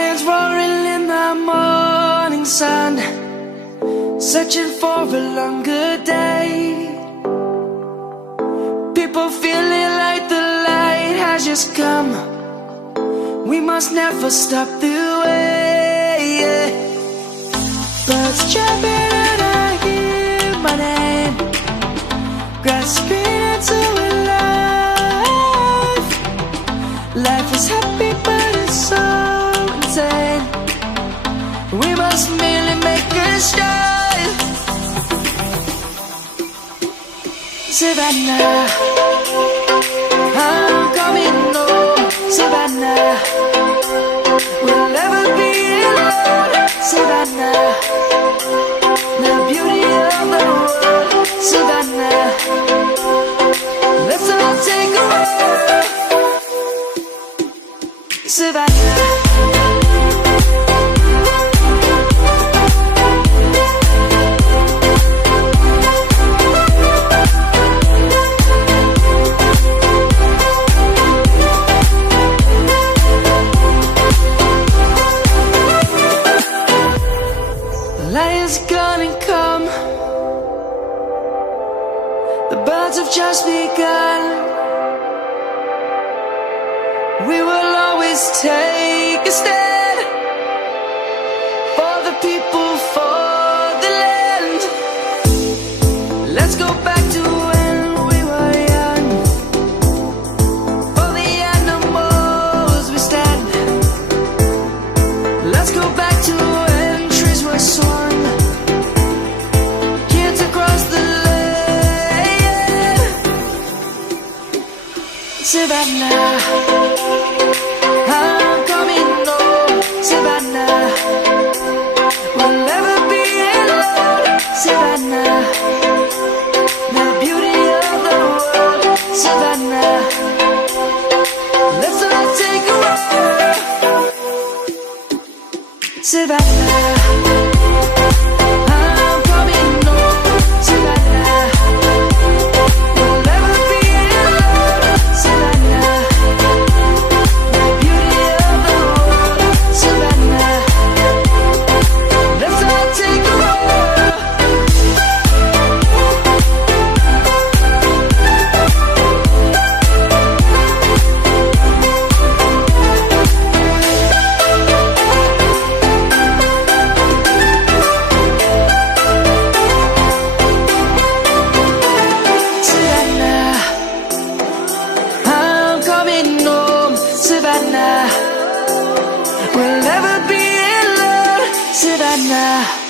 lions roaring in the morning sun, searching for a longer day. People feeling like the light has just come. We must never stop the way. Birds chirping and I hear my name, grasping into life. Life is happy but it's so insane. We must merely make a start. Savannah, I'm coming home. Savannah, we'll never be alone. Savannah, the beauty of the world. Savannah, let's all take a walk. Savannah. Light is gonna come. The birds have just begun. We will always take a stand for the people, for the land. Let's go back to when we were young. For the animals we stand. Let's go back to when trees were swung, kids across the land. Savannah, I'm coming home. Savannah, we'll never be alone. Savannah, the beauty of the world. Savannah, let's all take a walk. Savannah, I'm coming home. Savannah, we'll never be alone. Savannah, the beauty of the world. Savannah, let's all take a walk. Savannah, I'm coming home. Savannah, we'll never be alone. Savannah.